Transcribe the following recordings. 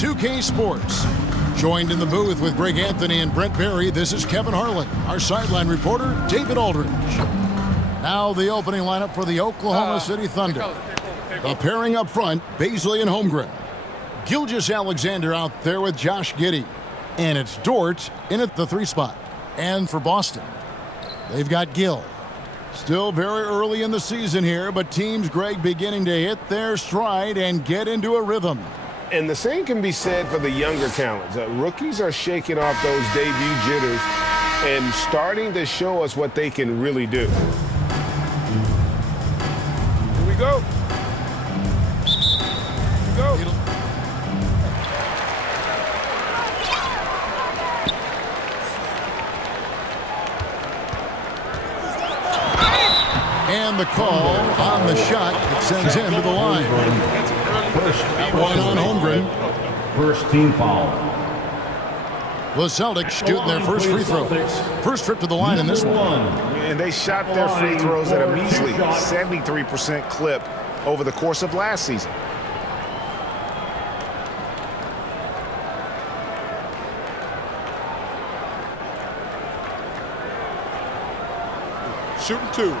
2K Sports. Joined in the booth with Greg Anthony and Brent Barry, this is Kevin Harlan. Our sideline reporter, David Aldridge. Now the opening lineup for the Oklahoma City Thunder. The pairing up front, Bazley and Holmgren. Gilgeous-Alexander out there with Josh Giddey. And it's Dort in at the 3 spot. And for Boston, they've got Gill. Still very early in the season here, but teams, Greg, beginning to hit their stride and get into a rhythm. And the same can be said for the younger talents. Rookies are shaking off those debut jitters and starting to show us what they can really do. Here we go. Here we go. And the call on the shot that sends him to the line. One on Holmgren. First team foul. The Celtics shooting their first free throws. First trip to the line in this one. And they shot their free throws at a measly 73% clip over the course of last season. Shooting 2.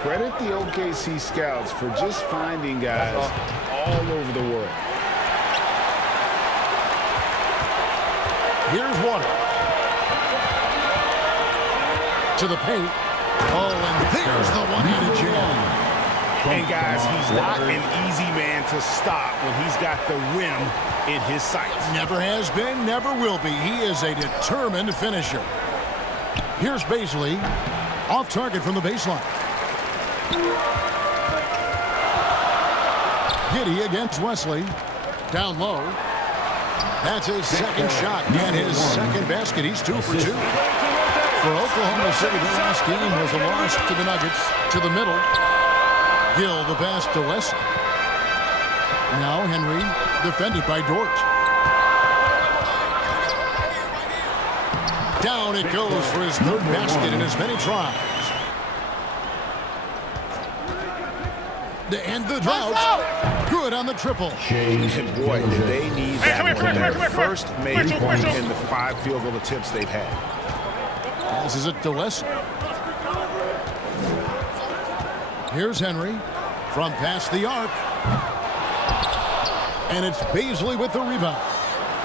Credit the OKC scouts for just finding guys all over the world. Here's one. To the paint. Oh, and there's the one-handed jam. And guys, he's not an easy man to stop when he's got the rim in his sights. Never has been, never will be. He is a determined finisher. Here's Bazley. Off target from the baseline. Giddey against Wesley. Down low. That's his second shot and his second basket. He's 2 for 2. For Oklahoma City, the last game was a loss to the Nuggets. To the middle. Gill the pass to Wesley. Now Henry defended by Dort. Down it goes for his third basket in as many tries. To end the drought. Good on the triple. And boy, did they need that one. Their first made in the 5 field goal attempts they've had. Passes it to Wesley. Here's Henry from past the arc. And it's Bazley with the rebound.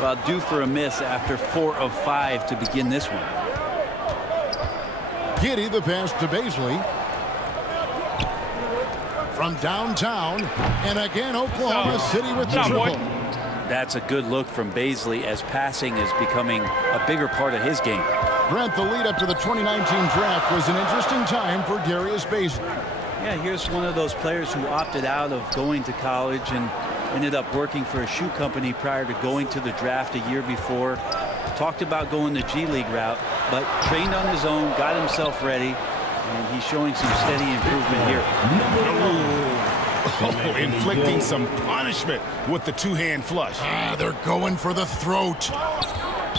Well, due for a miss after 4 of 5 to begin this one. Giddey the pass to Bazley. From downtown, and again Oklahoma City with the triple. That's a good look from Bazley as passing is becoming a bigger part of his game. Brent, the lead up to the 2019 draft was an interesting time for Darius Bazley. Yeah, here's one of those players who opted out of going to college and ended up working for a shoe company prior to going to the draft a year before. Talked about going the G League route, but trained on his own, got himself ready. And he's showing some steady improvement here. Inflicting some punishment with the 2-hand flush. They're going for the throat.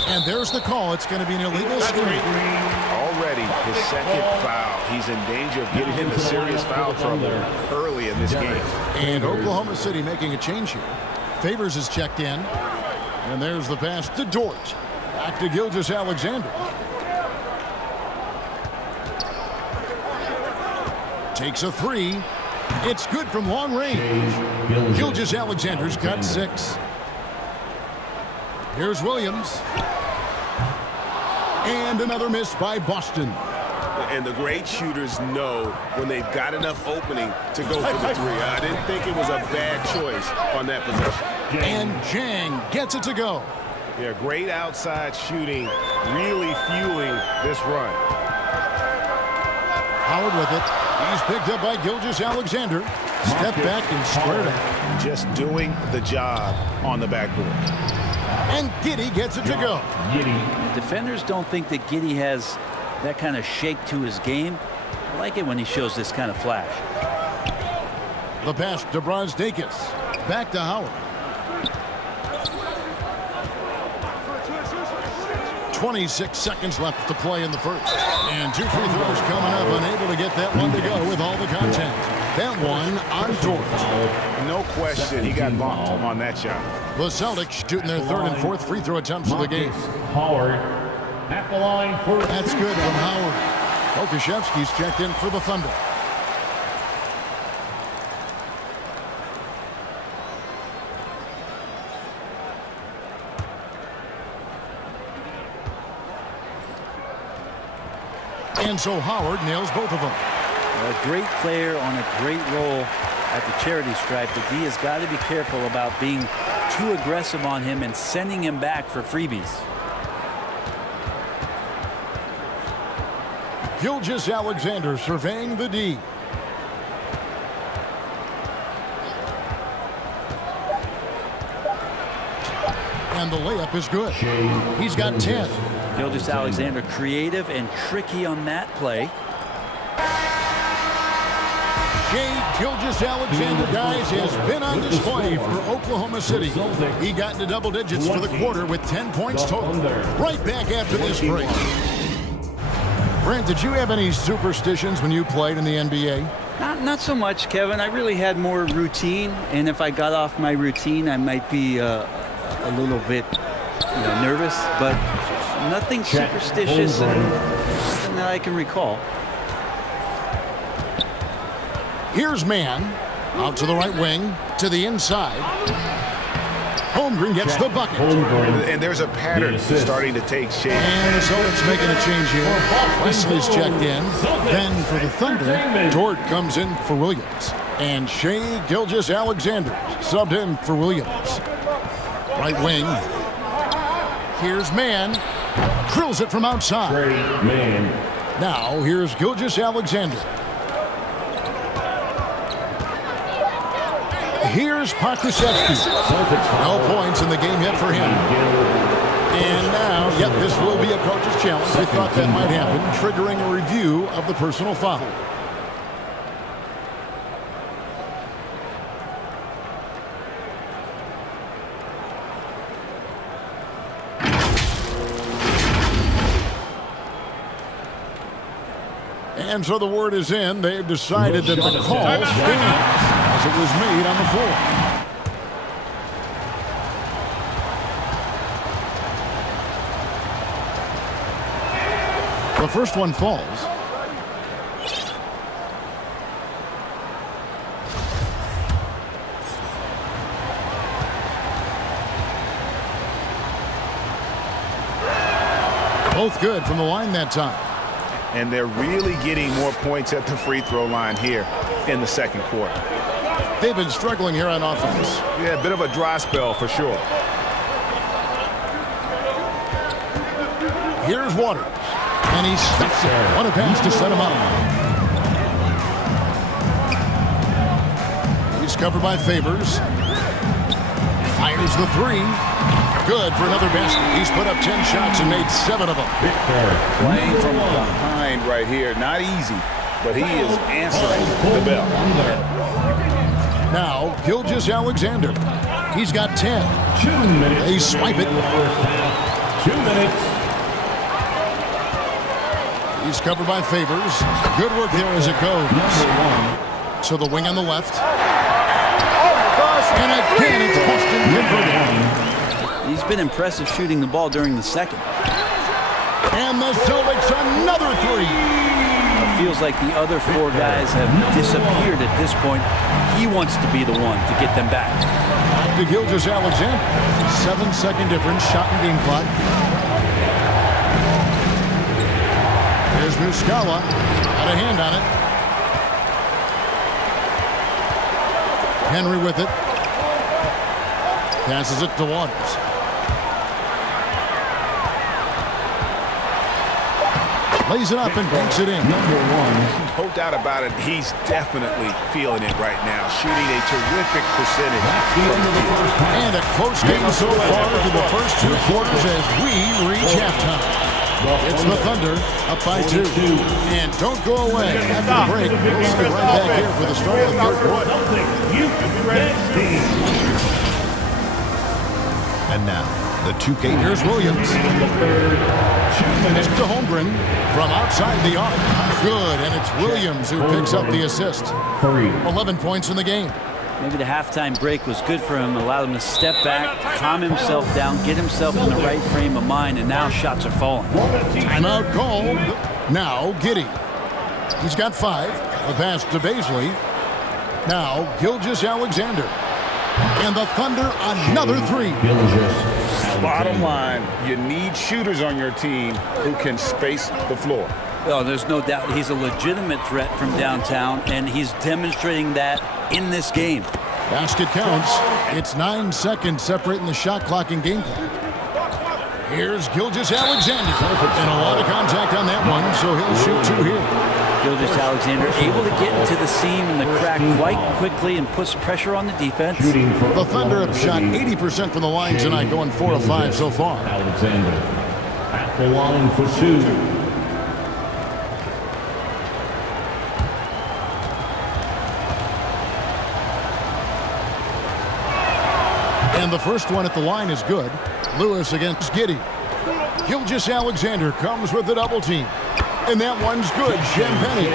And there's the call. It's going to be an illegal screen. Already his second foul. He's in danger of getting into serious foul trouble early in this game. And Oklahoma City making a change here. Favors is checked in. And there's the pass to Dort. Back to Gilgeous-Alexander. Takes a 3. It's good from long range. Gilgeous-Alexander's got 6. Here's Williams. And another miss by Boston. And the great shooters know when they've got enough opening to go for the 3. I didn't think it was a bad choice on that possession. And Jang gets it to go. Yeah, great outside shooting, really fueling this run. Howard with it. He's picked up by Gilgeous-Alexander. Step back and squared up. Just doing the job on the backboard. And Giddey gets it to go. Defenders don't think that Giddey has that kind of shake to his game. I like it when he shows this kind of flash. The pass to Brazdeikis. Back to Howard. 26 seconds left to play in the first. And 2 free throws coming up, unable to get that one to go with all the contact. That one on George. No question, he got bumped on that shot. The Celtics shooting their third and fourth free throw attempts of the game. Howard at the line for. That's good from Howard. Okashevsky's checked in for the Thunder. And so Howard nails both of them. A great player on a great role at the charity stripe. The D has got to be careful about being too aggressive on him and sending him back for freebies. Gilgeous-Alexander surveying the D. And the layup is good. He's got 10. Gilgeous-Alexander creative and tricky on that play. Shai Gilgeous-Alexander, guys, has been on display for Oklahoma City. He got into double digits for the quarter with 10 points total. Right back after this break. Brent, did you have any superstitions when you played in the NBA? Not so much, Kevin. I really had more routine, and if I got off my routine, I might be a little bit nervous, but nothing superstitious and nothing that I can recall. Here's man out to the right wing to the inside. Holmgren gets the bucket. And there's a pattern starting to take shape. And the Celtics making a change here. Wesley's checked in. Then for the Thunder, Dort comes in for Williams. And Shai Gilgeous-Alexander subbed in for Williams. Right wing. Here's man. Drills it from outside. Now here's Gilgeous-Alexander. Here's Pokusevski. No points in the game yet for him. And now, this will be a coach's challenge. We thought that might happen, triggering a review of the personal foul. And so the word is in. They've decided that the call stands as it was made on the floor. The first one falls. Both good from the line that time. And they're really getting more points at the free throw line here in the second quarter. They've been struggling here on offense. Yeah, a bit of a dry spell for sure. Here's Waters. And he stuffs it. What a pass to set him up. He's covered by Favors. Fires the three. Good for another basket. He's put up 10 shots and made 7 of them. Playing from behind right here. Not easy, but he is answering the bell. Now, Gilgeous-Alexander. He's got 10. 2 minutes. They swipe it. 2 minutes. He's covered by Favors. Good work there as it goes. So the wing on the left. And again, it's Boston converted. He's been impressive shooting the ball during the second. And the Celtics another three. It feels like the other 4 guys have disappeared at this point. He wants to be the one to get them back. Back to Gilgeous-Alexander. 7-second difference, shot and game clock. There's Muscala. Got a hand on it. Henry with it. Passes it to Waters. Lays it up and banks it in. No doubt about it. He's definitely feeling it right now. Shooting a terrific percentage. And a close game so far to the first 2 quarters as we reach halftime. It's the Thunder up by 2. And don't go away. After the break, we'll see you right back here for the start of the third quarter. And now, The 2K. Here's Williams. The third. 2 minutes. To Holmgren from outside the arc. Good, and it's Williams who picks up the assist. 11 points in the game. Maybe the halftime break was good for him, allowed him to step back, calm himself down, get himself in the right frame of mind, and now shots are falling. Timeout called. Now Giddey. He's got 5. The pass to Baisley. Now Gilgeous-Alexander. And the Thunder another 3. Bottom line, you need shooters on your team who can space the floor. Well, there's no doubt he's a legitimate threat from downtown, and he's demonstrating that in this game. Basket counts. It's 9 seconds separating the shot clock and game clock. Here's Gilgeous-Alexander. And a lot of contact on that one, so he'll shoot 2 here. Gilgeous-Alexander able to get into the seam and the crack quite quickly and puts pressure on the defense. The Thunder have shot 80% from the line tonight, going 4 of 5 so far. Alexander at the line for 2. And the first one at the line is good. Lewis against Giddey. Gilgeous-Alexander comes with the double team. And that one's good. Champagny.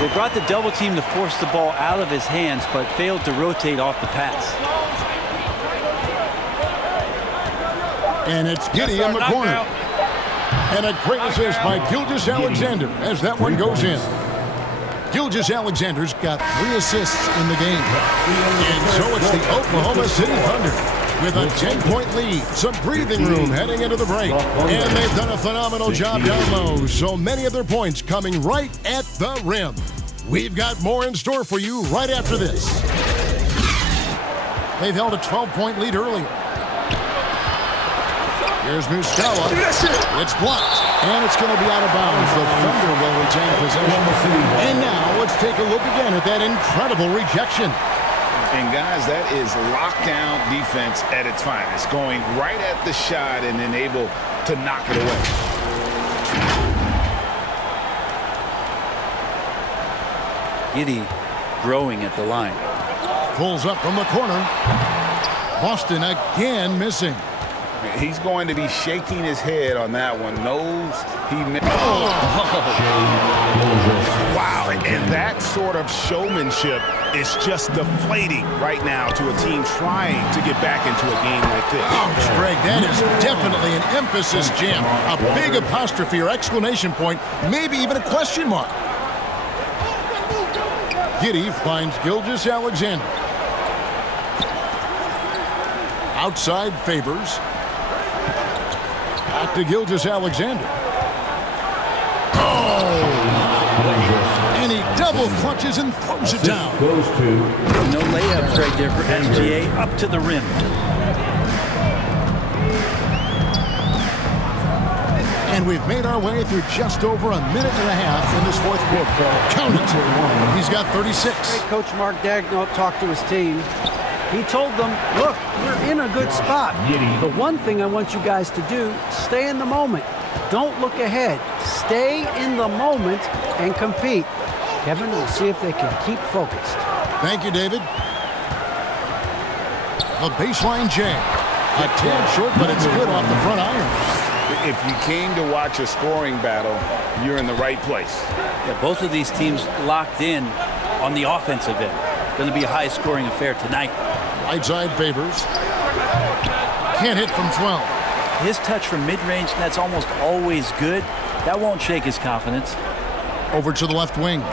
They brought the double team to force the ball out of his hands, but failed to rotate off the pass. And it's Giddey in the corner. And a great assist by Gilgeous-Alexander as that one goes in. Gilgeous-Alexander's got 3 assists in the game. And so it's the Oklahoma City Thunder with a 10-point lead, some breathing room heading into the break. And they've done a phenomenal job down low, so many of their points coming right at the rim. We've got more in store for you right after this. They've held a 12-point lead earlier. Here's Muscala. It's blocked, and it's going to be out of bounds. The Thunder will retain possession. And now let's take a look again at that incredible rejection. And guys, that is lockdown defense at its finest, going right at the shot and then able to knock it away. Giddey growing at the line. Pulls up from the corner. Boston again missing. He's going to be shaking his head on that one. Knows he missed. Wow, and that sort of showmanship is just deflating right now to a team trying to get back into a game like this. Ouch, Greg, that is definitely an emphasis jam. A big apostrophe or exclamation point, maybe even a question mark. Giddey finds Gilgeous-Alexander. Outside Favors. Back to Gilgeous-Alexander. And he double clutches and throws it down. Goes to No layups right there for SGA up to the rim. And we've made our way through just over a minute and a half in this fourth quarter. Count it. He's got 36. Coach Mark Daigneault talked to his team. He told them, look, we're in a good spot. The one thing I want you guys to do, stay in the moment. Don't look ahead. Stay in the moment and compete. Kevin, we'll see if they can keep focused. Thank you, David. The baseline jam. A tad short, but it's good off the front iron. If you came to watch a scoring battle, you're in the right place. Yeah, both of these teams locked in on the offensive end. Going to be a high-scoring affair tonight. Right side Favors. Can't hit from 12. His touch from mid-range, that's almost always good. That won't shake his confidence. Over to the left wing.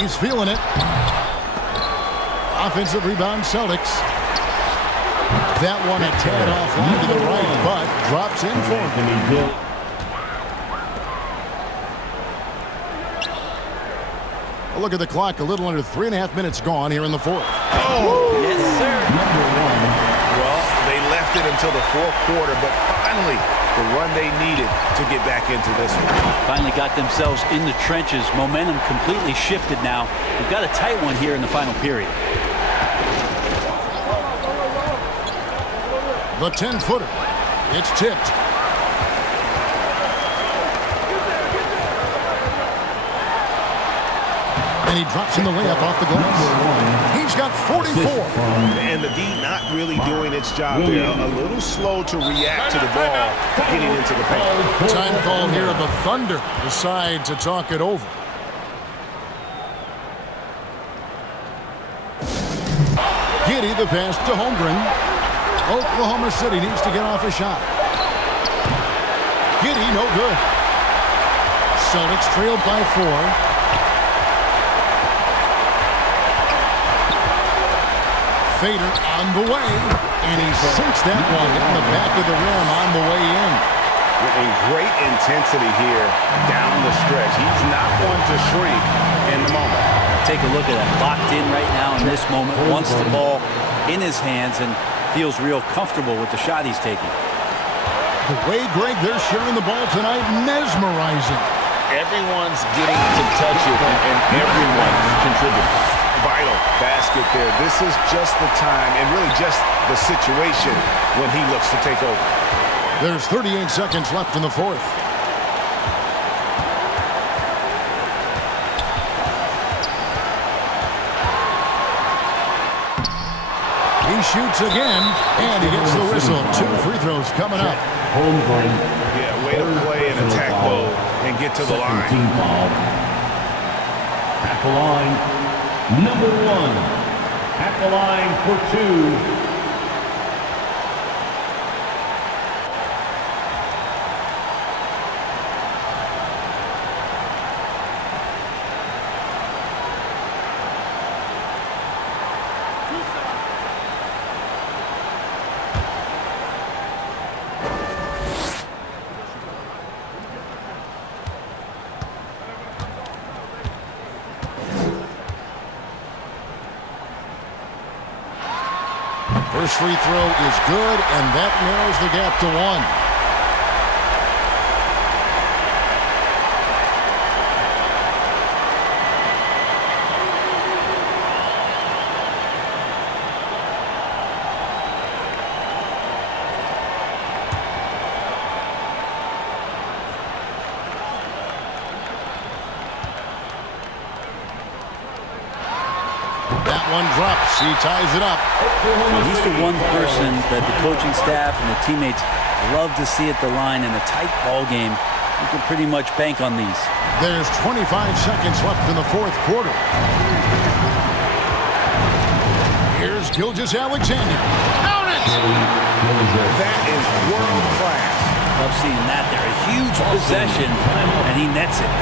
He's feeling it. Offensive rebound Celtics. That one a tad offline to the right, but drops in for him. A look at the clock, a little under 3.5 minutes gone here in the fourth. Oh, yes, sir. Well, they left it until the fourth quarter, but finally the run they needed to get back into this one. Finally got themselves in the trenches. Momentum completely shifted now. We've got a tight one here in the final period. The 10-footer. It's tipped. And he drops in the layup off the glass. He's got 44. And the D not really doing its job there. A little slow to react to the ball getting into the paint. Time call here. The Thunder decide to talk it over. Giddey the pass to Holmgren. Oklahoma City needs to get off a shot. Giddey no good. Celtics trailed by 4. Fader on the way, and he sinks that one in the back of the rim on the way in. And great intensity here down the stretch. He's not one to shrink in the moment. Take a look at that. Locked in right now in this moment. Wants the ball in his hands and feels real comfortable with the shot he's taking. The way, Greg, they're sharing the ball tonight, mesmerizing. Everyone's getting to touch it, and everyone's contributing. Vital basket there. This is just the time and really just the situation when he looks to take over. There's 38 seconds left in the fourth. He shoots again, and he gets the whistle. 2 free throws coming up. Yeah, way to play in attack mode and get to the line. Team foul. At the line. Number 1, at the line for 2. First free throw is good, and that narrows the gap to 1. That one drops. He ties it up. He's the one person that the coaching staff and the teammates love to see at the line in a tight ball game. You can pretty much bank on these. There's 25 seconds left in the fourth quarter. Here's Gilgeous-Alexander. Count it! That is world class. Love seeing that there. A huge possession, and he nets it.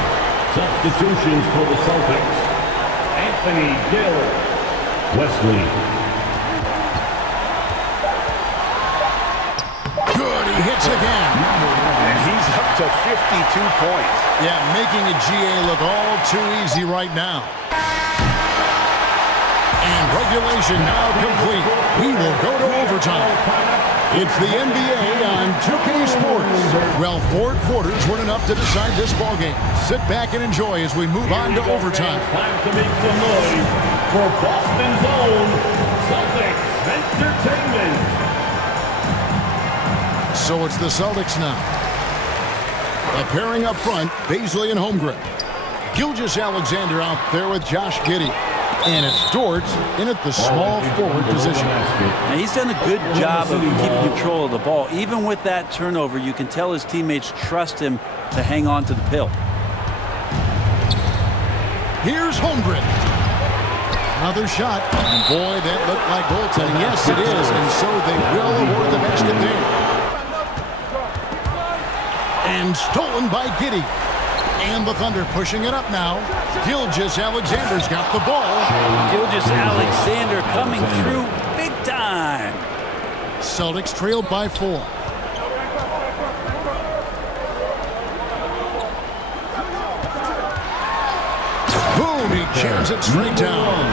Substitutions for the Celtics. Anthony Gill. Wesley. Good, he hits again. And he's up to 52 points. Yeah, making a GA look all too easy right now. And regulation now complete. We will go to overtime. It's the NBA on 2K Sports. Well, 4 quarters weren't enough to decide this ballgame. Sit back and enjoy as we move on to overtime. Time to make some noise for Boston's own Celtics Entertainment. So it's the Celtics now. A pairing up front, Bazley and Holmgren. Gilgeous-Alexander out there with Josh Giddey. And it's Dort in at the small forward position. Now he's done a good job of keeping control of the ball. Even with that turnover, you can tell his teammates trust him to hang on to the pill. Here's Holmgren. Another shot. And boy, that looked like goaltending. Yes, it is. And so they will award the basket there. And stolen by Giddey. And the Thunder pushing it up now. Gilgeous-Alexander's got the ball. Gilgeous-Alexander coming through big time. Celtics trailed by 4. Boom, he jams it straight down.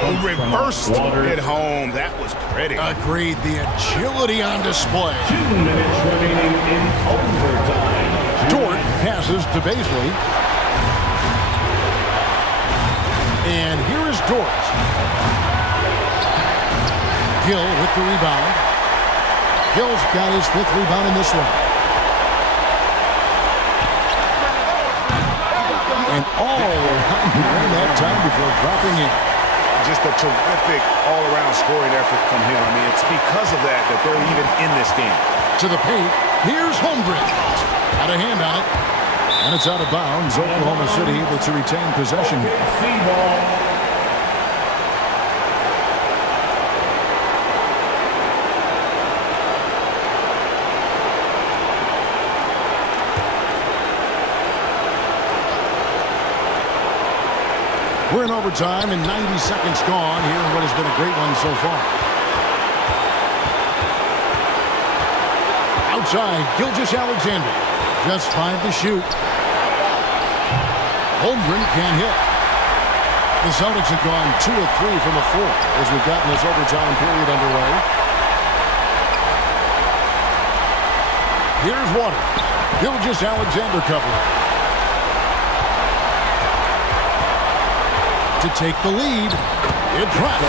Oh, reversed it home. That was pretty. Agreed. The agility on display. 2 minutes remaining in overtime. Dort passes to Bazley. And here is Dort. Gill with the rebound. Gill's got his 5th rebound in this one. And all around that overtime before dropping in. Just a terrific all-around scoring effort from him. I mean, it's because of that they're even in this game. To the paint. Here's Holmgren. Got a hand on it. And it's out of bounds. Oklahoma City able to retain possession here. We're in overtime and 90 seconds gone here in what has been a great one so far. Outside, Gilgeous-Alexander. Just 5 to shoot. Holmgren can't hit. The Celtics have gone 2 of 3 from the floor as we've gotten this overtime period underway. Here's Waters. Gilgeous-Alexander covering. To take the lead. It drops.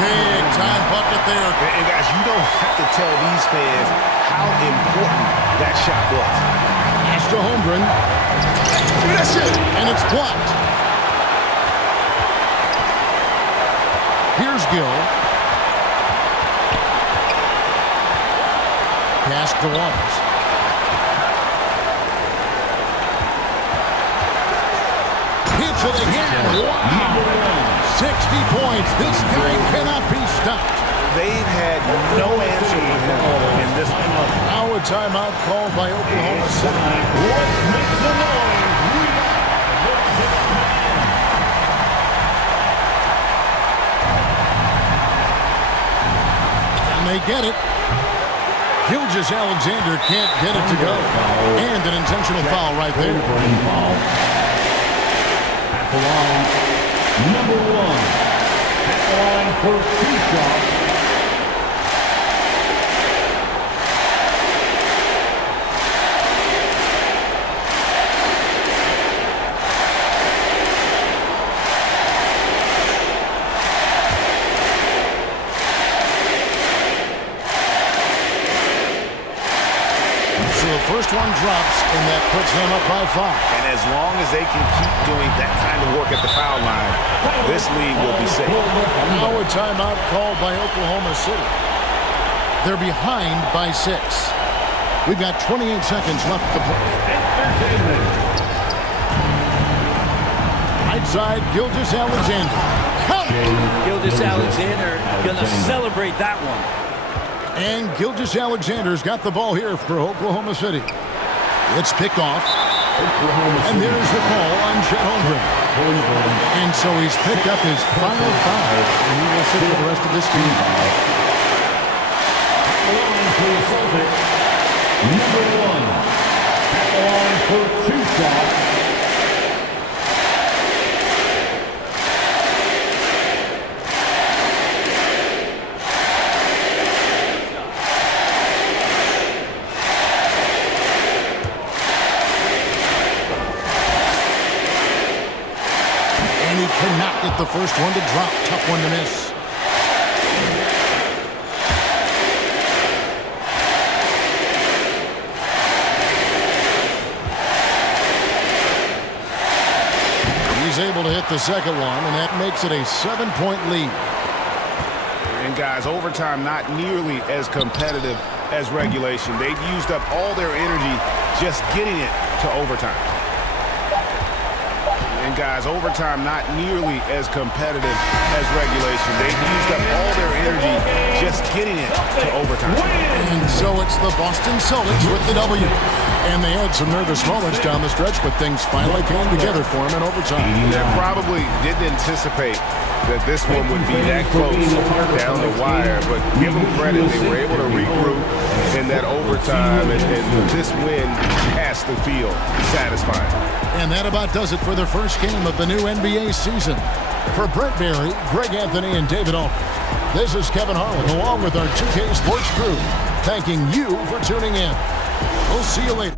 Big time bucket there. And guys, you don't have to tell these fans how important that shot was. Pass to Holmgren. That's it. And it's blocked. Here's Gill. Pass to Waters. Hits it again. Wow. 60 points. This guy cannot be stopped. They've had no answer for him in this one. Now a timeout called by Oklahoma City. And they get it. Gilgeous-Alexander can't get it to go. And an intentional foul right there. At the line, number 1. At the line for 2 shots. So the first one drops, and that puts them up by 5. And as long as they can keep doing that kind of work at the foul line, this league will be safe. Now a timeout called by Oklahoma City. They're behind by 6. We've got 28 seconds left to play. Right side, Gilgeous-Alexander. Gilgeous-Alexander gonna celebrate that one. And Gilgeous-Alexander's got the ball here for Oklahoma City. It's picked off. And there's the call on Chet Holmgren. And so he's picked up his final foul, and he will sit for the rest of this game. Number 1. At the line for 2 shots. He cannot get the first one to drop. Tough one to miss. He's able to hit the second one, and that makes it a 7-point lead. And guys, overtime not nearly as competitive as regulation. They've used up all their energy just getting it to overtime. And guys, overtime not nearly as competitive as regulation. They've used up all their energy just getting it to overtime. And so it's the Boston Celtics with the W. And they had some nervous moments down the stretch, but things finally came together for them in overtime. They probably didn't anticipate that this one would be that close down the wire, but give them credit. They were able to regroup in that overtime, and this win has to feel satisfying. And that about does it for the first game of the new NBA season. For Brent Berry, Greg Anthony, and David Aldridge, this is Kevin Harlan along with our 2K Sports crew, thanking you for tuning in. We'll see you later.